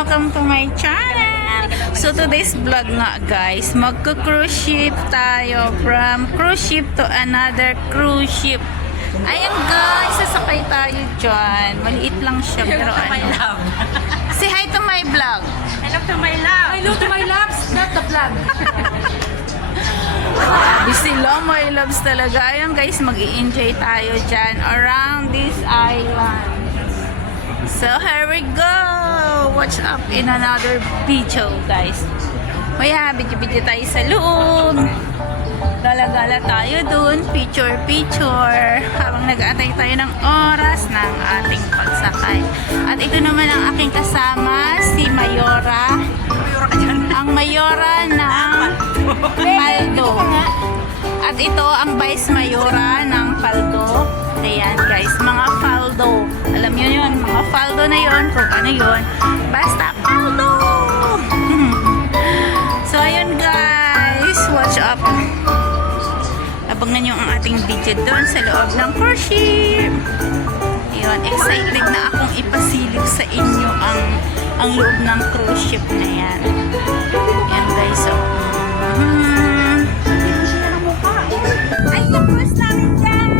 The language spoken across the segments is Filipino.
welcome to my channel. So today's vlog nga guys, magko-cruise ship tayo from cruise ship to another cruise ship. Ayan guys, sasakay tayo dyan. Maliit lang siya pero ano. Say hi to my vlog. Hello to my love. Hello to my loves, not the vlog. Sila my loves talaga. Ayan guys, mag-i-enjoy tayo dyan around this island. So here we go. Watch up in another video guys. Maya, video tayo sa loob. Gala-gala tayo dun. Picture habang nag-aantay tayo ng oras ng ating pagsakay. At ito naman ang aking kasama, si Mayora. Ang Mayora ng Paldo. At ito ang Vice Mayora ng Paldo. Ayan guys, mga Faldo. Alam nyo yun, mga Faldo na yun. Kung ano yun, basta Faldo! So ayun guys, watch up. Abangan nyo ang ating video doon sa loob ng cruise ship. Ayun, excited na akong ipasilip sa inyo ang loob ng cruise ship na yan. Ayan guys, so ay, na-cruise namin guys!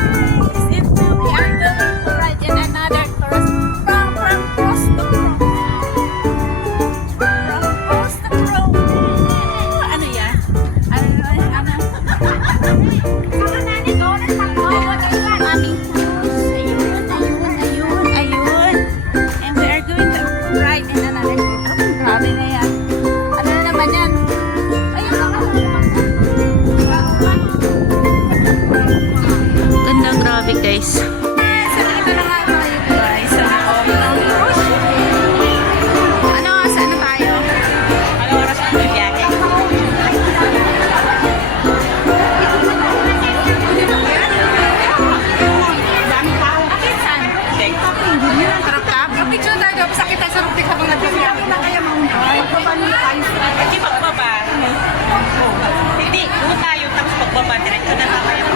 If we are going to ride in another cruise from coast to coast. From coast to coast. Ano yan? Ano? Aming cruise. Ayun. And we are going to ride in another cruise. Grabe na yan. Ano na naman yan? Ganda, grabe guys. Yes, ito na nga tayo guys. Sa loob ng cruise ship. Ano, saan na tayo? Ano oras ang biyahe? Dami tao. Saan? Karap-kap? Picture tayo daw, sakit tayo sa rupik habang nagbibiyahe. Na kaya maunay. Pagbaba tayo. Hindi pagbaba. Hindi, doon tayo tapos pagbaba. Diretso na tayo.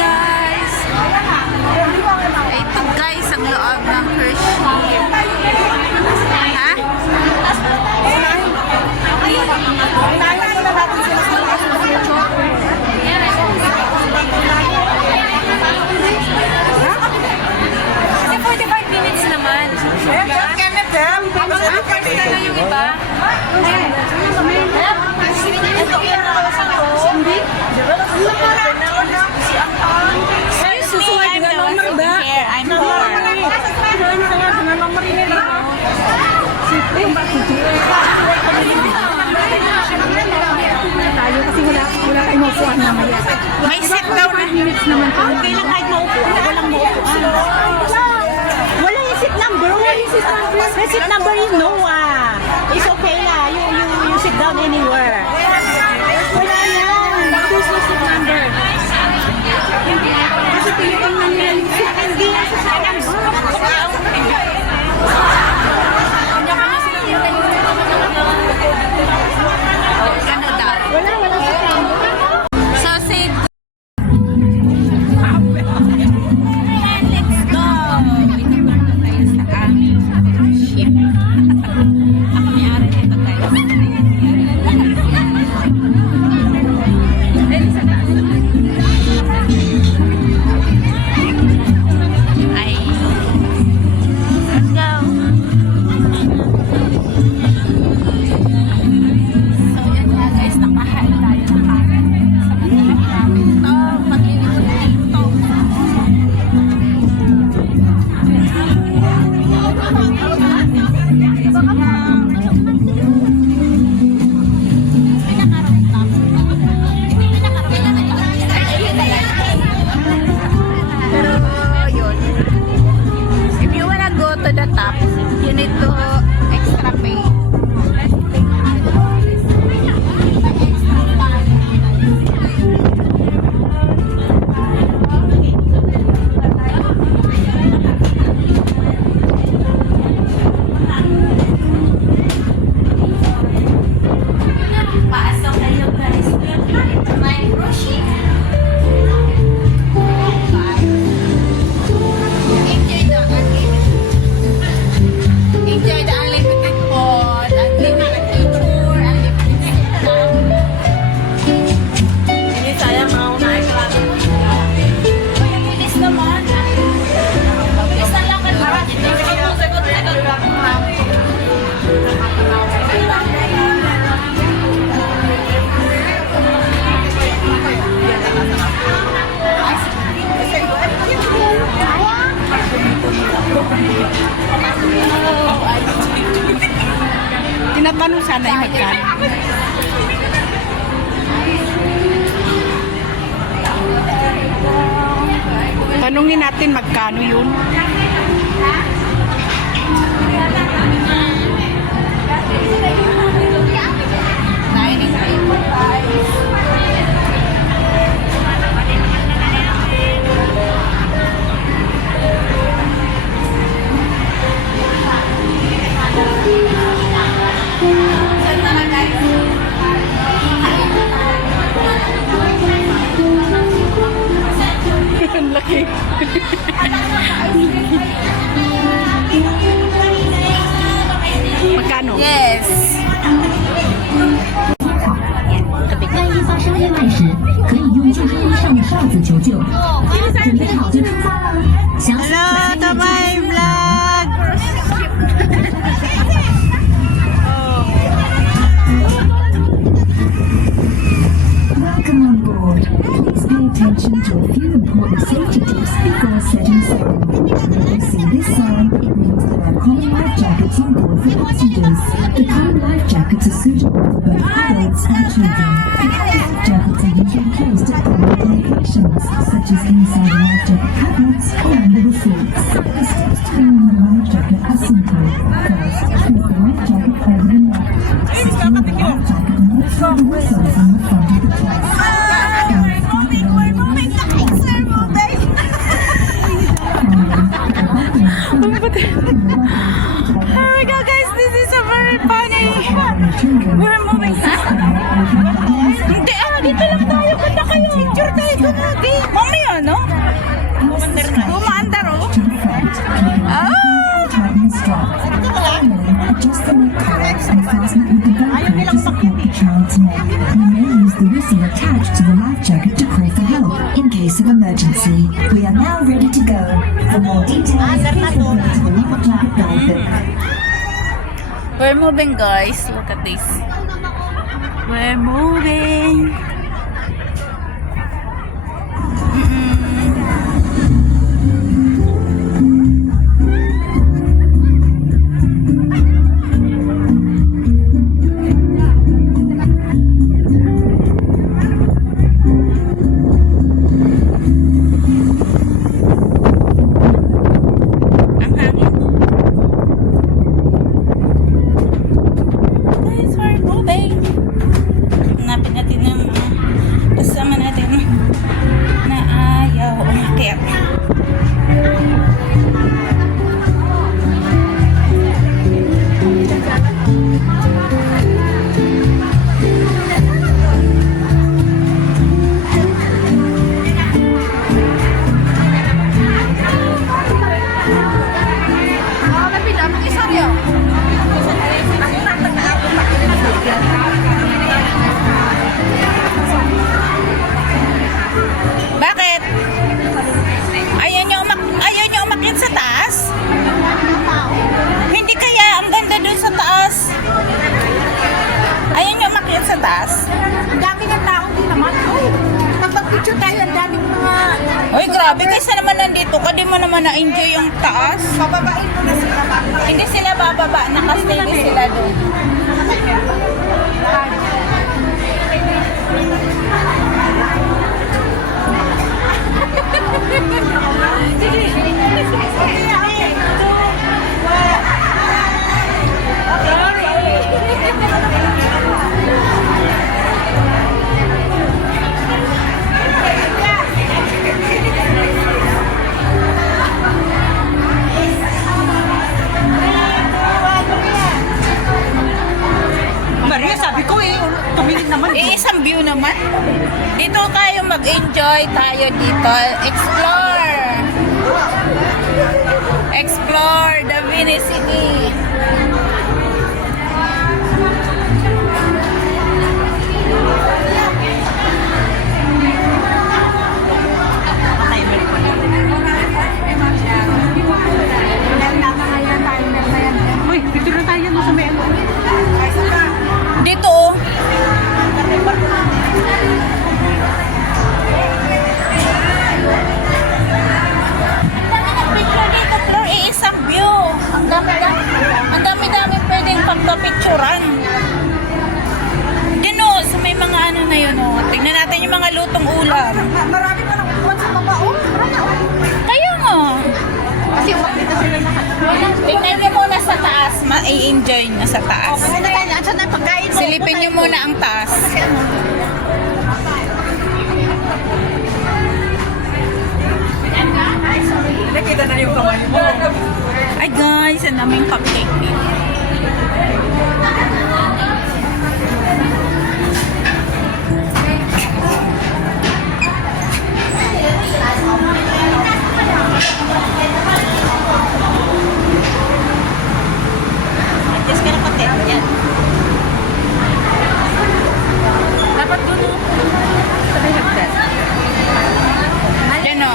Guys. Ito guys, ang loob ng cruise ship. Ha? Kasi 45 minutes naman. Yung iba. Susuwag na naman ba? I'm poor. Tayo kasi wala kayong maupuan mamaya. May sit down na. Minutes naman po. Okay lang kahit maupuan. Walang maupuan. Wala yung seat number. May seat number you know ah. It's okay lah. You sit down anywhere. Wala yan. Who's the seat number? Kasi tinitingnan nila yung seat. Hindi yan sa seat number. Kanya-kanya silang hintay yung Ano daw? wala seat number. So say let's go! Ito na tayo sa aming ship. Ako may-ari nito guys. Ay, let's go! So yan nga guys, nakahay tayo ng hangin. Sa madilim namin to, maglilito. Pero yun, if you wanna go to the top, you need to extra pay. Pasok kayo guys. May cruise ship. Enjoy the Tinatanong sana ay magkano. Tanungin natin magkano yun. Ang laki. Magkano? Yes. 万一发生意外时，可以用救生衣上的哨子求救。准备好就出发了。详细请参阅 vlog! Welcome on board. Please pay attention to a few important safety tips before setting sail. When you see this sign, it means there are common life jackets on board for passengers. The common life jackets are suitable for both adults and children. The common life jackets are usually placed at prominent locations, such as inside the life jacket cabinets or under the seats. The steps to put on the life jacket are simple. First, place the life jacket over the neck. Secure the life jacket next to the whistles on the front of the chest. Oh my god, guys, this is so very funny. We're moving. Hindi, dito lang tayo. Kanta kayo. Picture tayo kunagi. Mamaya, no? Bumaandar, oh. Tighten the strap. Finally, adjust the neck collar and fasten it with the Velcro to support the child's neck. You may use the whistle attached to the life jacket to call for help in case of emergency. We are now ready to go. For more details, please refer to the life jacket guidebook. We're moving, guys. Look at this. We're moving. Ang hangin. Guys, we're moving. Hanapin natin ng kasama natin na ayaw umakyat. Bakit? Ayaw niyo umakyat sa taas? Hindi kaya ang ganda dun sa taas. Ayaw niyo umakyat sa taas? Ang dami ng tao din naman. Pag-picture tayo, ang daming mga... Uy, grabe, kaysa naman nandito ka, di mo naman na-enjoy yung taas. Pababain mo na sila. Hindi sila bababa, nakasteady sila doon. Maria, sabi ko tumingin naman. Isang view naman. Dito tayo mag-enjoy tayo dito. Explore! Explore the Venice City. Uy, picture na tayo sa may ano. Dito, oh. Ang dami ng picture dito, Flor. Isang i-enjoy nyo sa taas. Ano tayo? Asan na pagkain mo? Silipin nyo muna ang taas. Nakita na yung kamay mo. Ay guys, ang daming cupcake dito. Adjust ka na pati. Yan. Dapat dun o. Diyan o.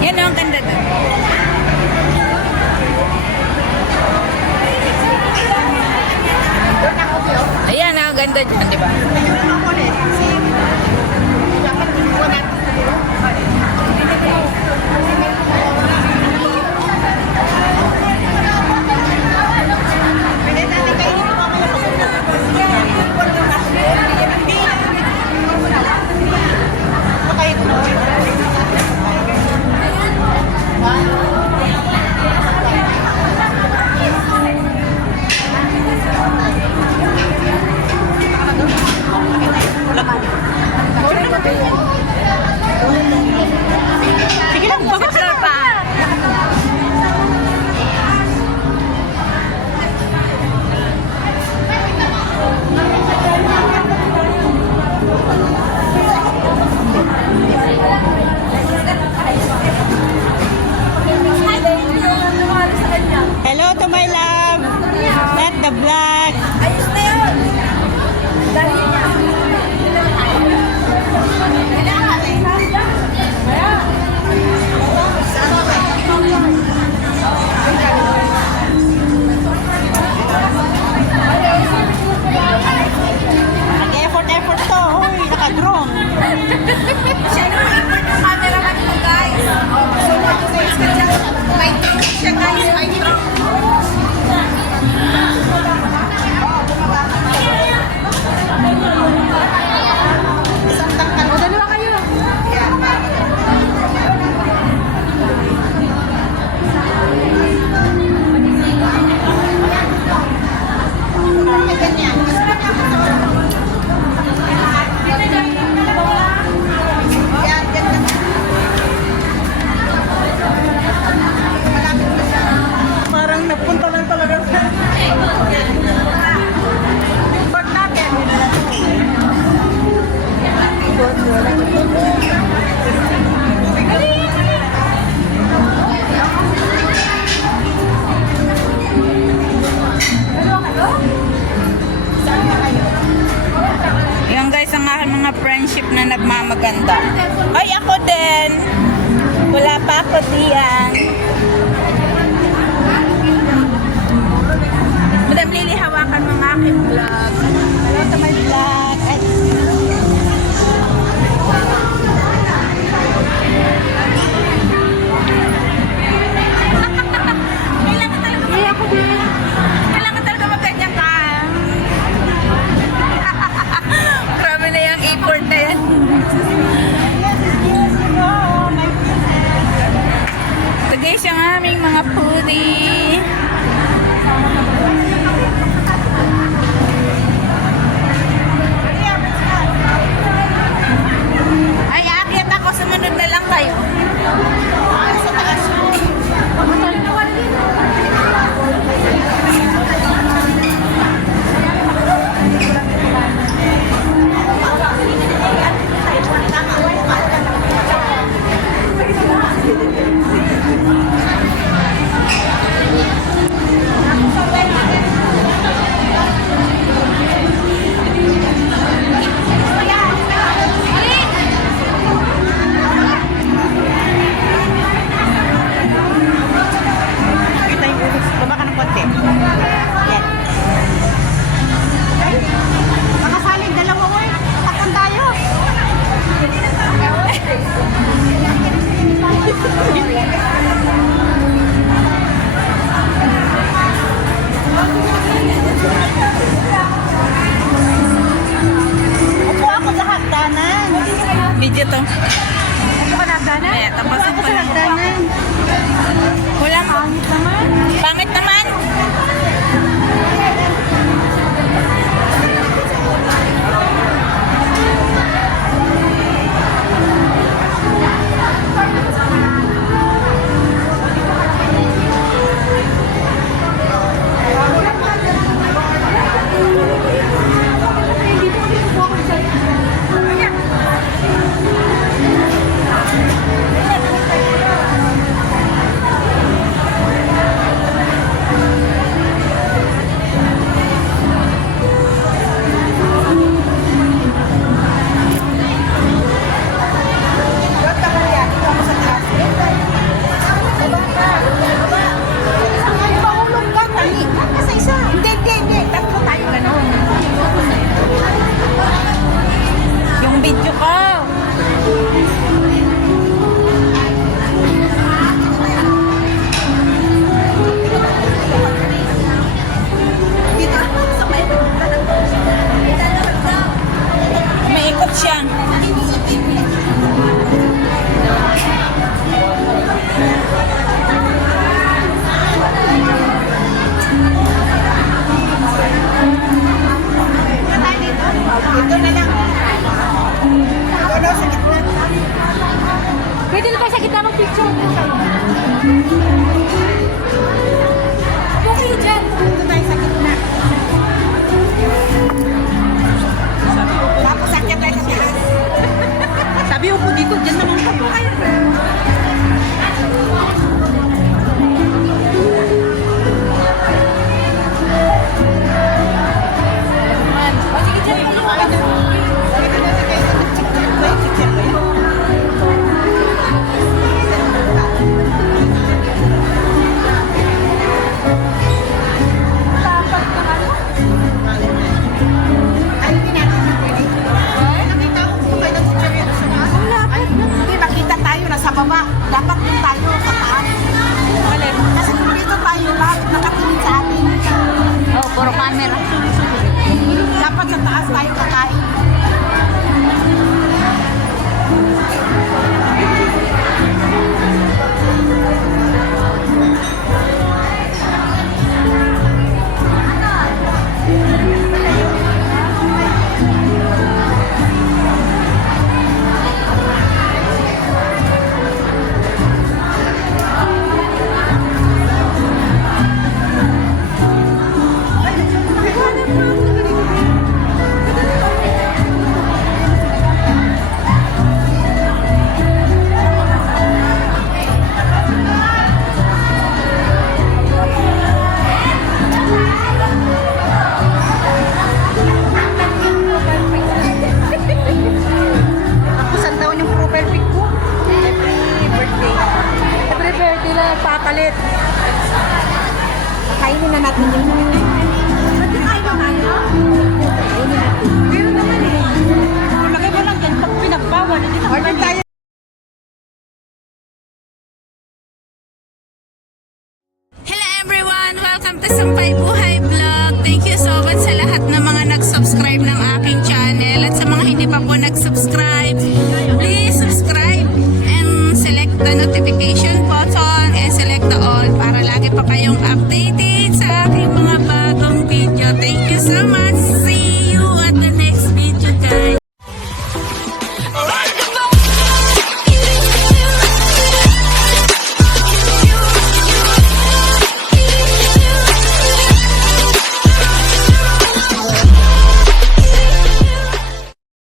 Yan o, ang ganda dun. Ayan, ang ganda dyan, di ba? Sige lang, baba ka na pa. Hello to my love. Let the vlog. Ayos na yun. Dali niya. Nag-effort to. Uy, naka-drone. Siyempre, import ng camera ka nito, guys. So, mag-guys ka dyan. May drone siya, guys. May drone. O, dalawa kayo. Parang napunta lang talaga sa... Ba't natin? Yung guys, ang aking mga friendship na nagmamaganda. Ay, ako din. Wala pa ako diyan. Madam Lily, hawakan mo ang aking vlog. Hello to my vlog. At Kailangan talaga magganyan ka. Grabe na yung effort na yan. Ito guys, yung aming mga foodie. Ay, aakyat ako. Sumunod na lang kayo. sa taas. Kita yung ulos. Baba ka ng konti. Yan. Ay, makasalig dalawa mo eh. Takpan tayo. Upo ako sa hagdanan. Video to. hagdanan? Eh, tapasin Wala pa sa lang. hagdanan. Walang Pangit naman. pangit naman. Mahulog ka, tali. Isa-isa. Hindi. Tatlo tayo ganun. Yung video ko. Dito, sa may Umiikot siya. Ito na lang. Ito na sa gitna. Pwede na tayo sa gitna mag-picture. Okay, dyan. Ito tayo sa gitna. Tapos akyat tayo sa taas. Sabi ko dito, dyan naman kami. Ay, hindi natin pwede. Nakita ko kung kayo nag-tutorial sa taas. Ay, hindi, makita tayo nasa baba. Dapat din tayo sa taas. Kasi kung dito tayo lahat nakatingin sa atin. Oh, puro camera. Dapat sa taas tayo kakain. Tapos ang taon yung profile pic ko. Every birthday. Every birthday na nagpapalit. Kainin na natin yun. Ba't yung kain na tayo? Kainin natin. Meron naman eh. Lagay mo lang dyan, pag pinagbawal, hindi na Order tayo. Hello everyone! Welcome to Sampay Buhay Vlog. Thank you so much sa lahat ng mga nag-subscribe ng aking channel. At sa mga hindi pa po nag-subscribe, please subscribe and select the notification button and select the all para lagi pa kayong update